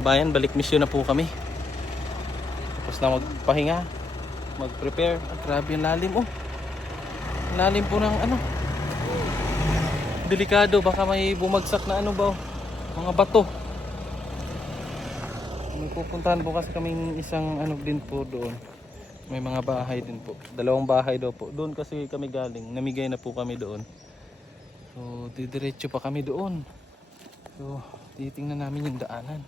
Bayan, balik misyon na po kami. Tapos na magpahinga, mag-prepare. Grabe yung lalim, oh. Lalim po ng ano. Delikado, baka may bumagsak na ano ba, oh. Mga bato. May pupuntahan po kasi kaming isang ano din po doon. May mga bahay din po. 2 bahay daw po. Doon kasi kami galing. Namigay na po kami doon. So, didiretso pa kami doon. So, titingnan namin yung daanan.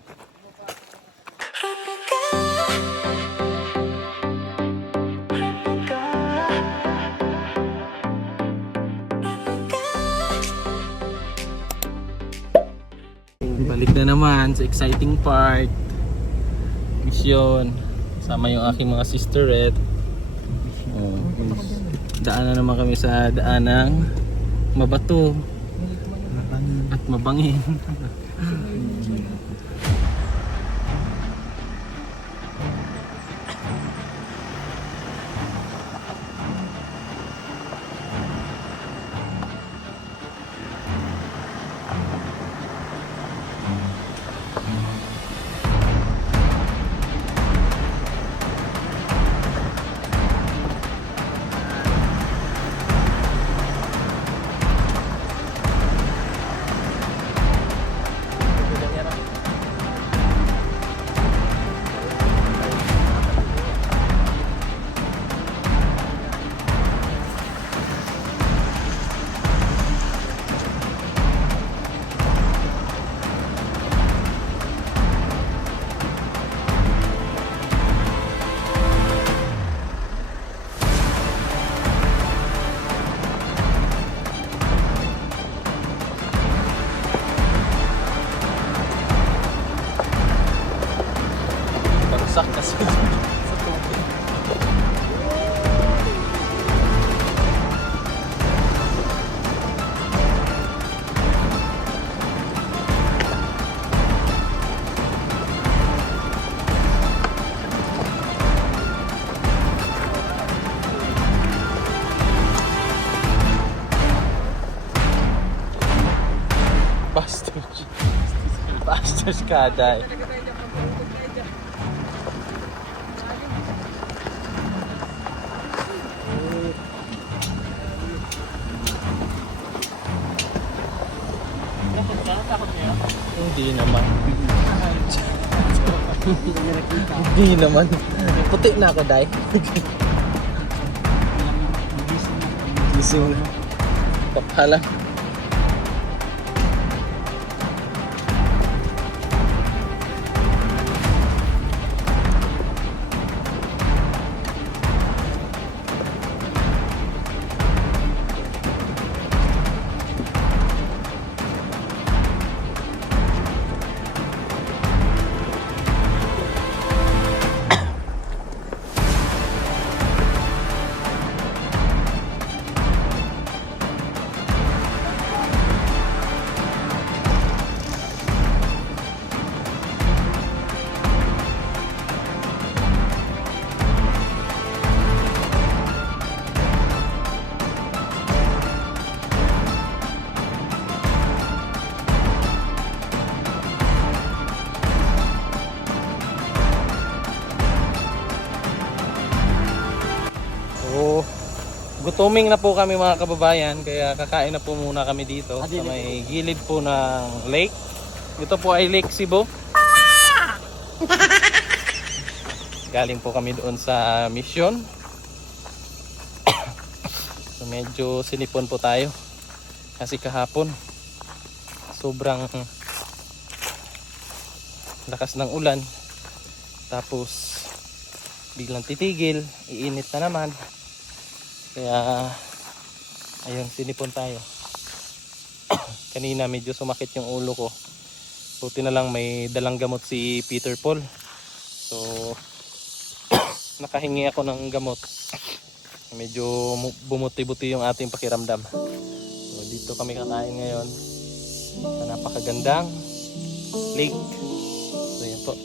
Balik na naman sa exciting part. Misyon. Sama yung aking mga sisterette. Oh, daan na naman kami sa daanang mabato at mabangin. Bagsak kasi sa tubig. Bastos. Bastos ka, Day. Hindi naman. Hindi naman. Puti na ako, Day. Gising. Kapala. Gutoming na po kami mga kababayan, kaya kakain na po muna kami dito sa may gilid po ng lake. Ito po ay Lake Cebu. Galing po kami doon sa mission. So medyo sinipon po tayo kasi kahapon sobrang lakas ng ulan, tapos biglang titigil, iinit na naman. Kaya ayun, sinipon tayo. Kanina medyo sumakit yung ulo ko. Buti na lang may dalang gamot si Peter Paul. So nakahingi ako ng gamot. Medyo bumuti-buti yung ating pakiramdam. So dito kami kakain ngayon sa napakagandang lake. So yan po.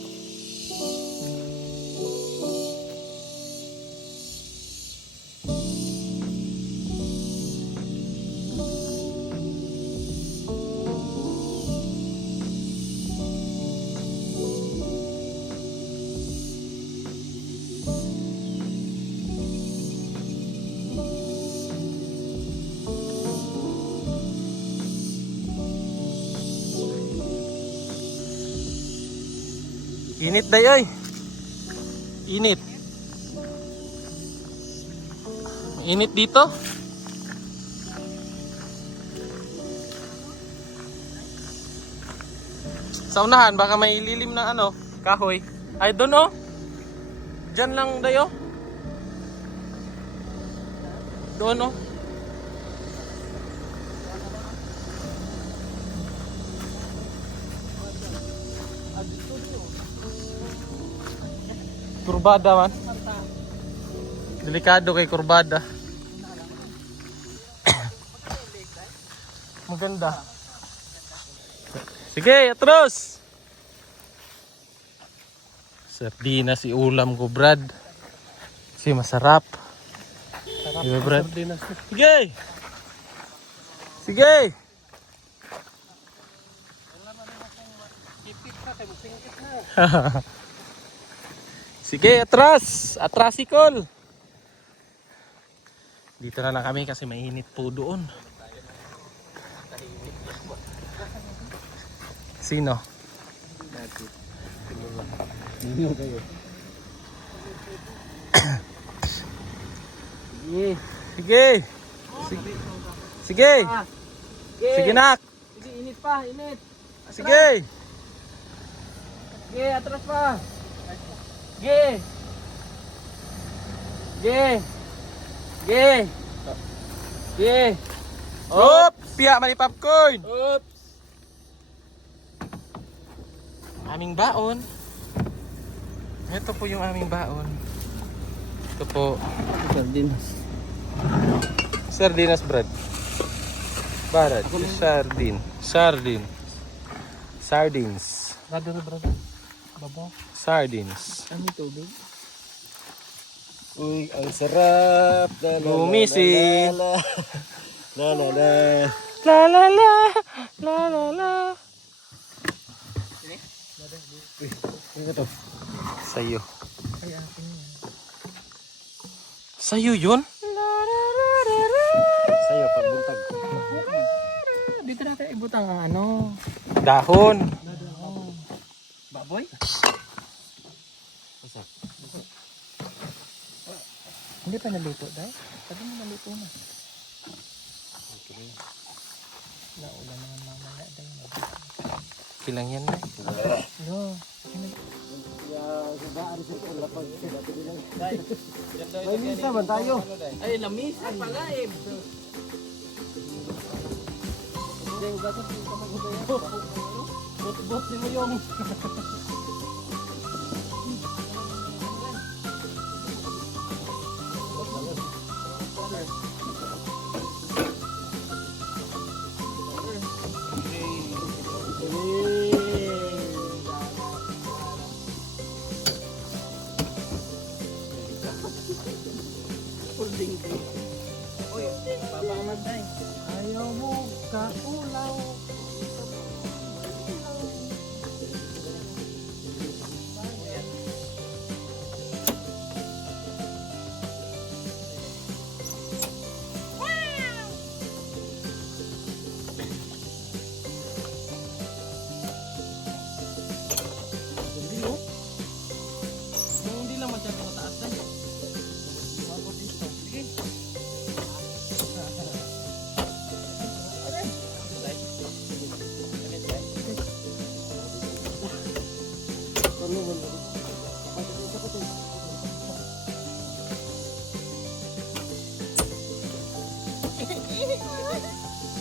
Init day oy. Init. Init dito. Sa unahan baka may ililim na ano, kahoy. I don't know. Diyan lang dayo. Doon oh. Kurbada man. Delikado kay kurbada. Maganda. Sige, atros. Sardinas si ulam ko, Brad. Kasi masarap. Diba, Brad? Sige. Sige. Sige, atras. Atrasikol. Dito na lang kami kasi mainit po doon. Sino? Nino kayo. Sige. Sige. Sige. Sige. Sige nak. Sige, init pa, init. Sige. Sige, atras pa. Sige. Sige. Sige. Sige. Oops! Piya mali popcorn. Oops. Aming baon. Ito po yung aming baon. Ito po. Sardinas. Sardinas, Brad. Barat. Sardine. Sardine. Sardines. Brother, brother. Babo. Sardines. Ano tubig? Uy, ang sarap. Gumising. La la la. La la la. La la la. Ano to? Sa'yo. Ay, akin yun. Sa'yo yun? Sa'yo, pagbuntag. Dito natin ibutang ang ano. Dahon. Baboy? Hindi pa nalito, dahil? Sabi mo nalito na. Okay. Naulan naman mamaya dahil. Kilang yan na. No. May misa man tayo. Ay, lamisa pala eh. Bot-bot mo yung... Uy, papaman tayo. Ayaw mo kaulaw. Hindi lang masyado mataas na.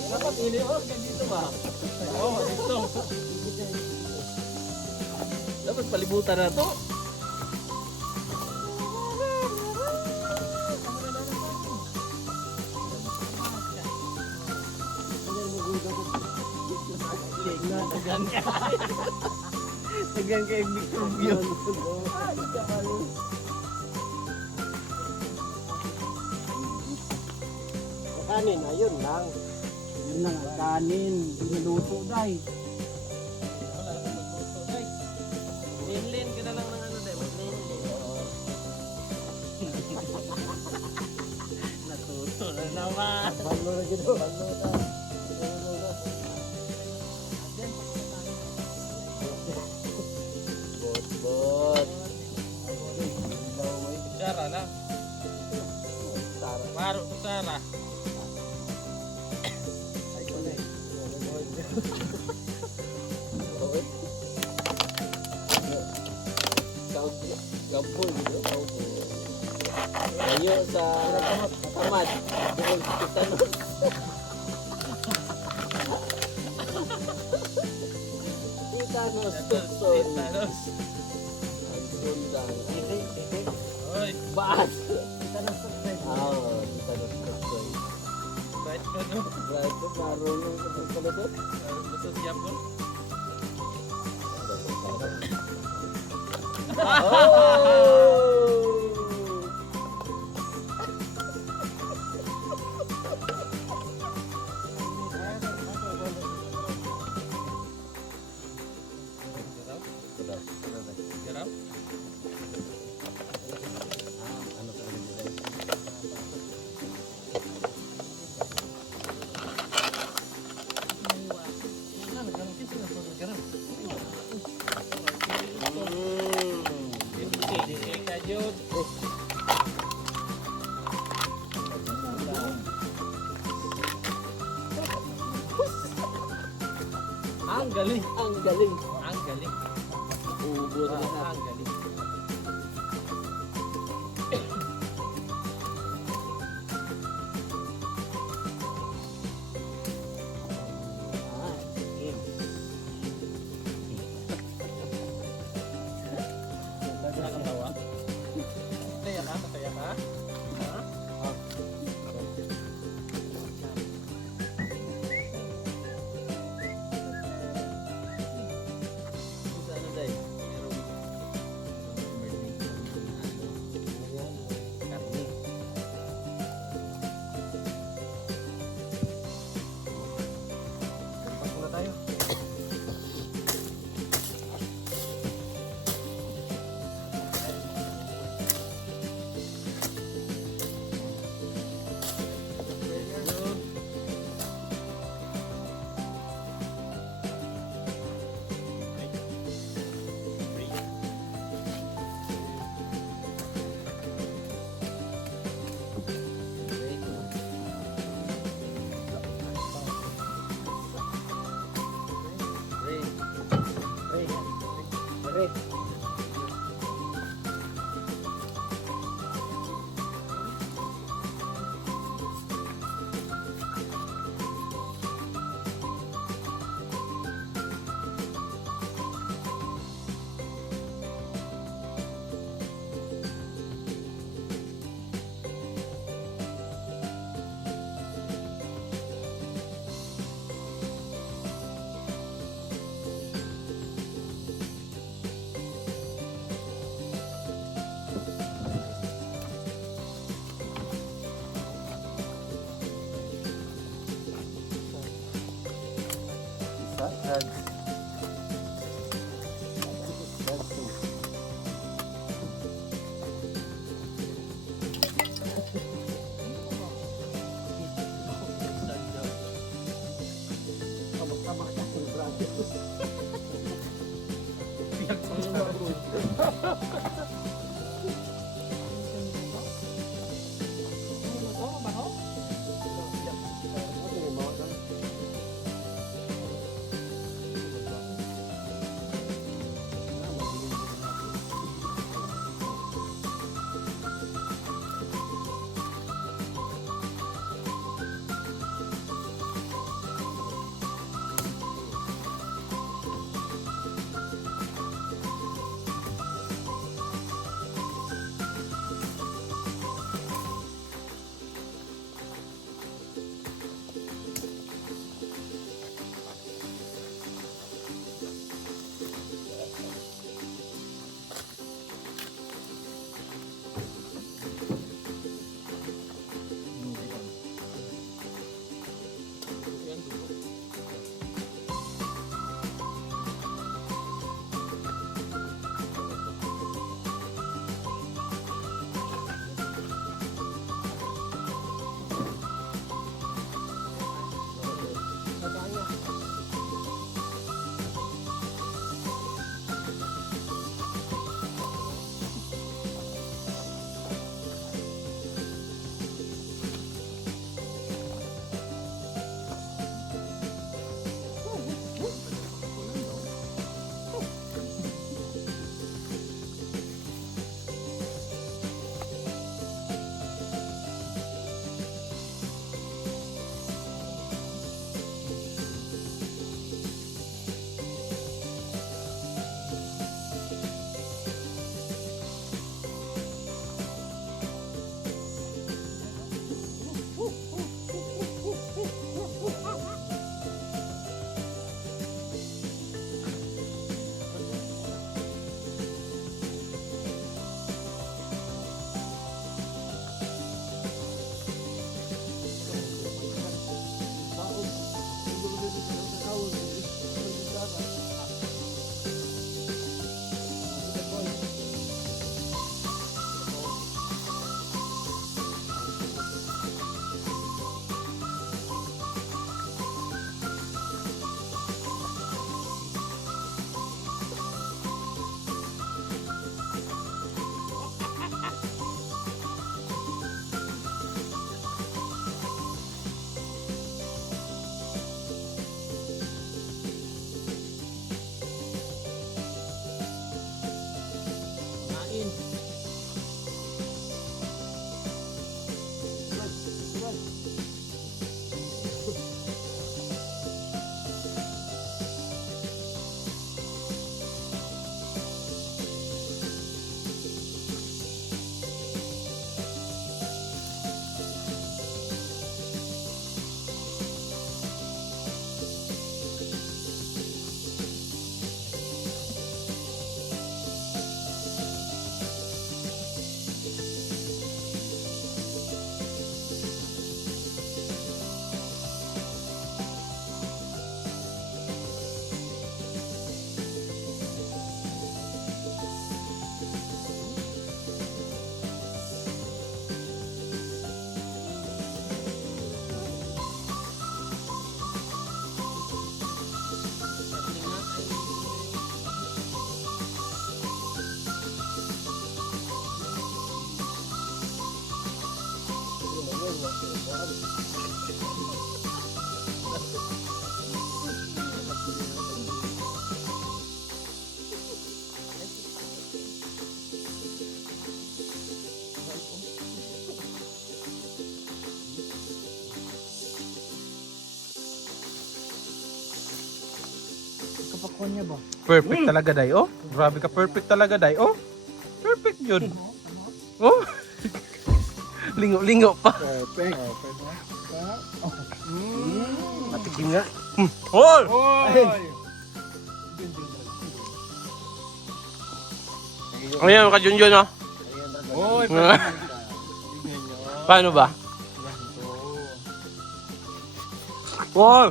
Dapat ini oh dito ba? Oo, dito. Dapat palibutan na to. Tagan kay Victor View. Kanin, ayun lang. Yun lang ang kanin. Binuluto dahil. Linlin ka na lang ng ano dahil. Natuto na naman. Balo na gito. Balo na. Bot, bot. Kampul, kampul. Layo sa kamad. Doon sa Titanos. Titanos, Tucson. Titanos. Ang sundang. Oy, Baas. Titanos subscribe. Oo, Titanos, Tucson. right pa no. Right po, marunong sa pagkalusot. Lusot yapon. Oh! Garap. Ano sa kanila? Ang galing. Ang galing. Ang galing. Ubod na sa Ang galing. Nakakatawa. Kaya ka? Kaya ka? Ha? Sa ano day? Merong karne. Kapas muna tayo. Kuha niya ba? Perfect talaga, Day. Oh, grabe ka. Perfect talaga, Day. Oh, perfect yun. Oh, lingo-lingo pa. Perfect. Matikim nga. Oh! Ayan, ka-Junjun, oh. Oy, Paano ba? Oh!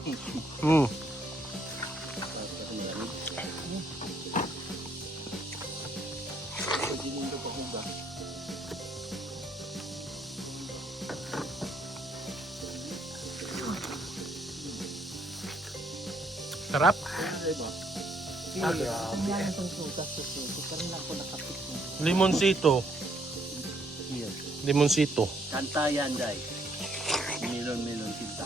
Sarap. Kanya itong sutas. Karin lang ko nakapit mo. Limonsito. Limonsito. Kantayan, Day. Milon cinta.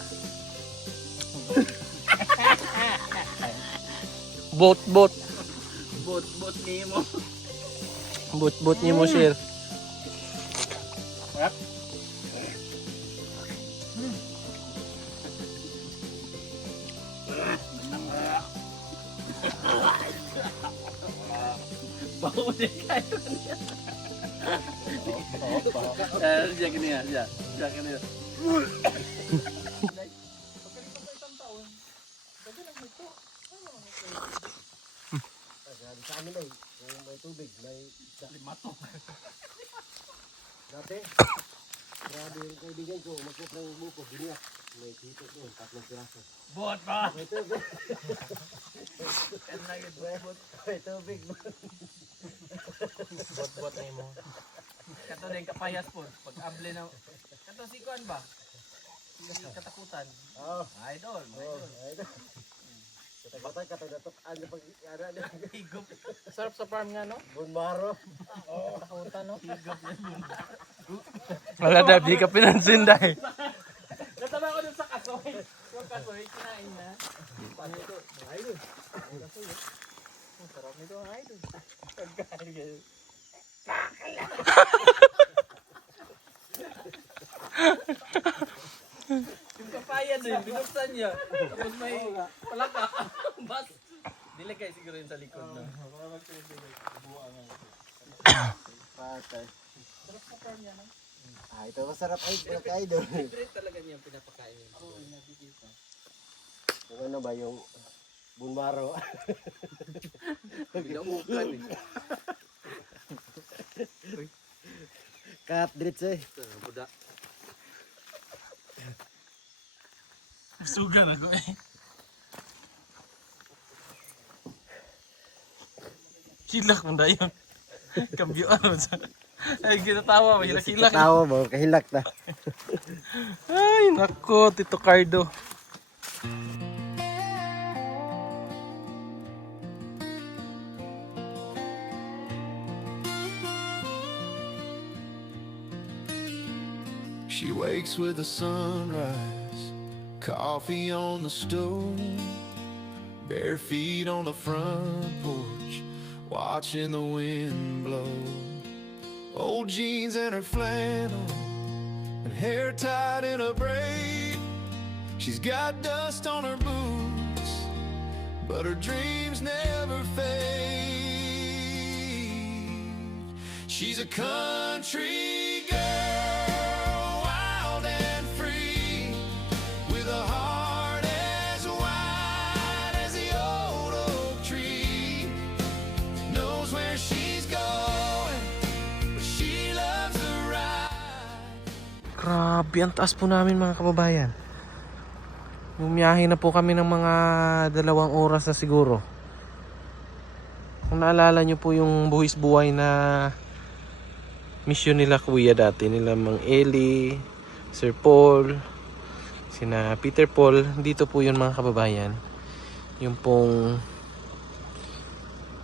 Bot. Bot Nemo. Bot niyo mo, sir. Bau deh kayo niya. Siya kaniya, siya kaniya. Sa amin ay, kung may tubig, may limato. Dati, grabe yung kaibigan ko, magkot ng buko, biniyak. May tito doon, 3 piraso. Bot pa. May tubig. May tubig. Bot niyo mo. Kato din kapayas po. Pag able na. Kato si Kuan ba? Si katakutan. Oo. Idol. Katagatay, katagatok. Ano pag, Higop. Sarap sa farm nga, no? bunmaro. Katakutan no. Higop na yun. Wala na, di ka pinansin, Day. Natama ko dun sa kasoy. Yung kasoy, kinain na. Paano ito? Idol. Sarap nito ang idol. Pagkain kayo. Yung papaya din, binuksan niya. Tapos may palaka. Bas. Dilagay siguro yun sa likod na. Patay. Ito masarap ay idol. Favorite talaga niya yung pinapakain niya. Oo, nakikita. Yung ano ba yung bunmaro? Binamukan eh. Kat drits eh. Buda. Suga na ko eh. Kilak mo na yun. Kambyo ano sa... Ay, ginatawa mo. Hilak-hilak. Tawa mo, kahilak na. Ay, nako, Tito Cardo. She wakes with the sunrise, coffee on the stove, bare feet on the front porch, watching the wind blow. Old jeans and her flannel, and hair tied in a braid. She's got dust on her boots, but her dreams never fade. She's a country girl, wild and free, with a heart as wide as the old oak tree. Knows where she's going, but she loves the ride. Grabe, ang taas po namin mga kababayan. Bumiyahe na po kami ng mga 2 oras na siguro. Kung naalala nyo po yung buhis buhay na mission nila kuya dati, nila Mang Eli, Sir Paul, sina Peter Paul, dito po yun mga kababayan. Yung pong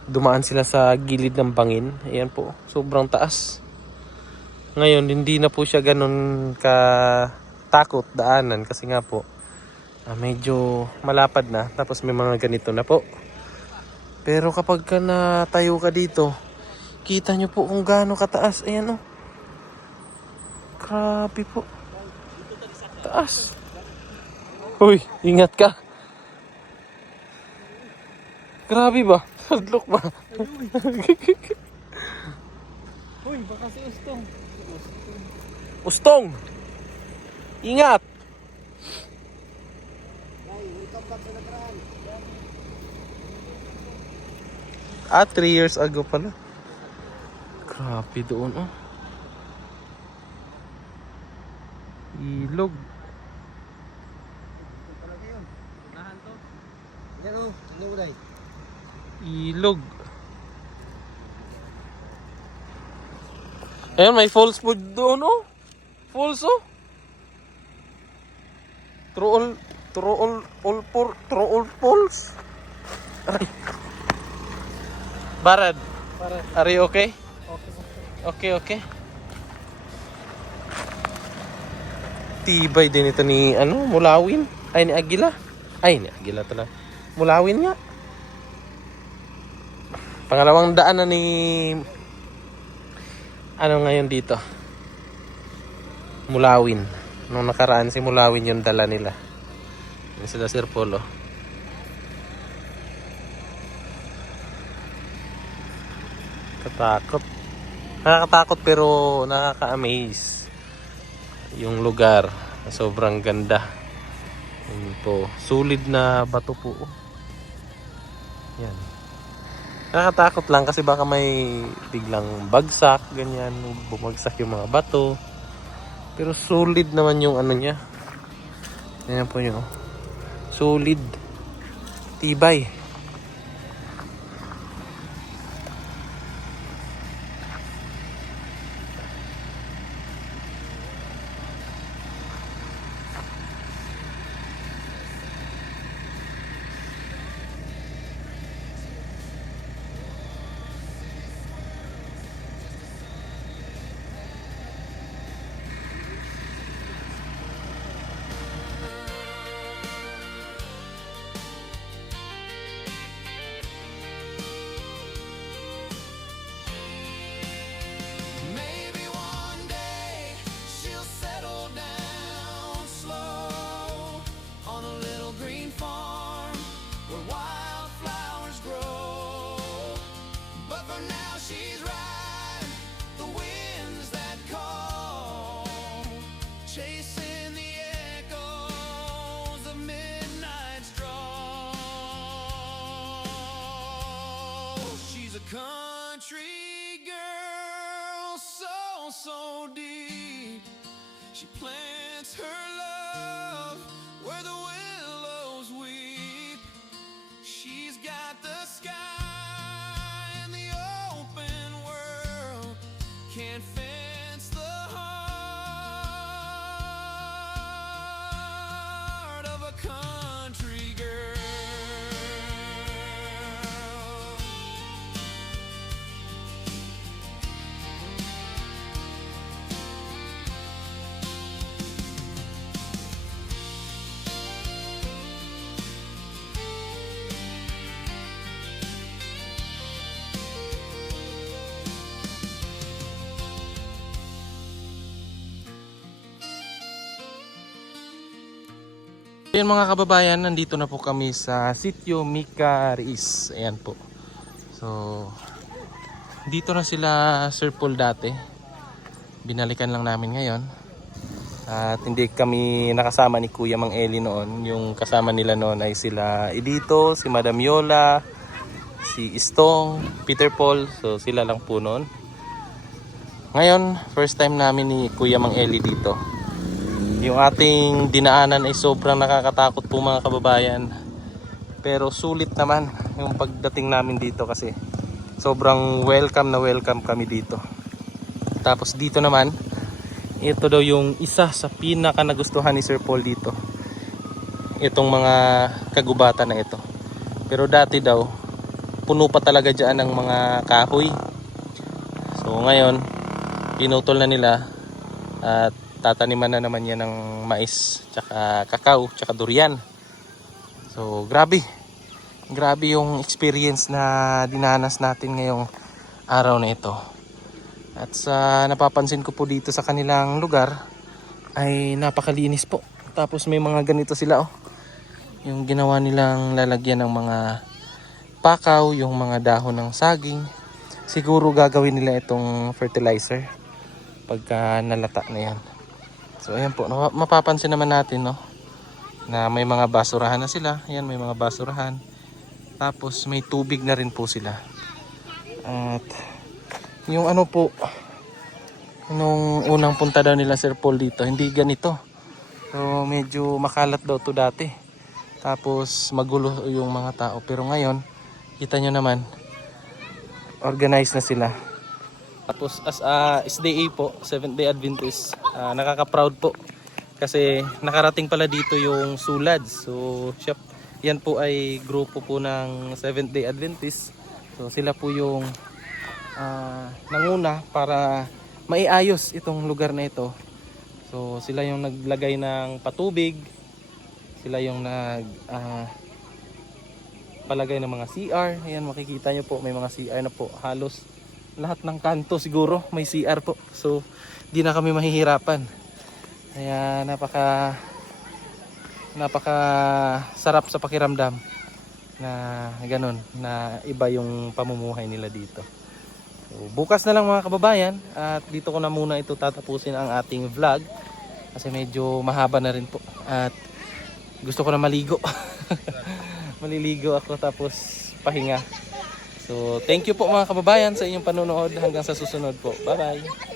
dumaan sila sa gilid ng bangin. Ayan po, sobrang taas. Ngayon, hindi na po siya ganun katakot daanan kasi nga po medyo malapad na, tapos may mga ganito na po. Pero kapag ka natayo ka dito, kita nyo po kung gaano kataas. Ayan o, grabe po, taas. Uy, ingat ka. Grabe ba? Sadlok ba? Uy, baka si Ustong. Ustong! Ingat! Ah, 3 years ago pala. Grabe doon ah. Ilog. Ilog. Ayun, may falls po doon oh. Falls oh. Troll falls. Aray. Barad. Are you okay? Okay. Tibay din ito ni Mulawin. Ay, ni Agila. Ay, ni Agila talaga. Mulawin nga. Pangalawang daan na ni ngayon dito. Mulawin. Nung nakaraan si Mulawin yung dala nila. Yung sila Sir Polo. Katakot. Nakakatakot pero nakaka-amaze. Yung lugar. Sobrang ganda. Yun po. Solid na bato po. Yan. Nakakatakot lang kasi baka may biglang bagsak. Ganyan. Bumagsak yung mga bato. Pero solid naman yung niya. Yan po yun. Solid. Tibay. Maybe one day she'll settle down slow on a little green farm where wildflowers grow. But for now she's riding the winds that call, chasing the echoes of midnight's drawl. She's a country girl, so deep. She plants her love where the willows weep. She's got the sky and the open world, can't fence the heart of a country girl. Ayan mga kababayan, nandito na po kami sa Sitio Micaris. Ayan po. So, dito na sila Sir Paul dati. Binalikan lang namin ngayon. At hindi kami nakasama ni Kuya Mang Eli noon. Yung kasama nila noon ay sila Edito, si Madam Yola, si Istong, Peter Paul. So, sila lang po noon. Ngayon, first time namin ni Kuya Mang Eli dito. Yung ating dinaanan ay sobrang nakakatakot po mga kababayan. Pero sulit naman yung pagdating namin dito kasi sobrang welcome na welcome kami dito. Tapos dito naman, ito daw yung isa sa pinaka nagustuhan ni Sir Paul dito. Itong mga kagubatan na ito. Pero dati daw, puno pa talaga dyan ng mga kahoy. So ngayon, pinutol na nila at tataniman na naman yan ng mais, tsaka kakao, tsaka durian. So grabe yung experience na dinanas natin ngayong araw na ito. At sa napapansin ko po dito sa kanilang lugar ay napakalinis po. Tapos may mga ganito sila yung ginawa nilang lalagyan ng mga pakaw, yung mga dahon ng saging. Siguro gagawin nila itong fertilizer pagka nalata na yan. So ayan po, mapapansin naman natin, no, na may mga basurahan na sila. Ayan, may mga basurahan. Tapos may tubig na rin po sila. At yung ano po, nung unang punta daw nila Sir Paul dito, hindi ganito. So medyo makalat daw to dati. Tapos magulo yung mga tao. Pero ngayon, kita nyo naman, organized na sila. Tapos as a SDA po, Seventh Day Adventist, nakaka-proud po. Kasi nakarating pala dito yung Sulads. So yan po ay grupo po ng Seventh Day Adventist. So sila po yung nanguna para maiayos itong lugar na ito. So sila yung naglagay ng patubig. Sila yung palagay ng mga CR. Ayan, makikita nyo po, may mga CR na po. Halos lahat ng kanto siguro may CR po. So di na kami mahihirapan. Kaya napaka sarap sa pakiramdam na ganun, na iba yung pamumuhay nila dito. So, bukas na lang mga kababayan, at dito ko na muna ito tatapusin ang ating vlog kasi medyo mahaba na rin po at gusto ko na maligo. Maliligo ako tapos pahinga. So thank you po mga kababayan sa inyong panonood, hanggang sa susunod po. Bye bye.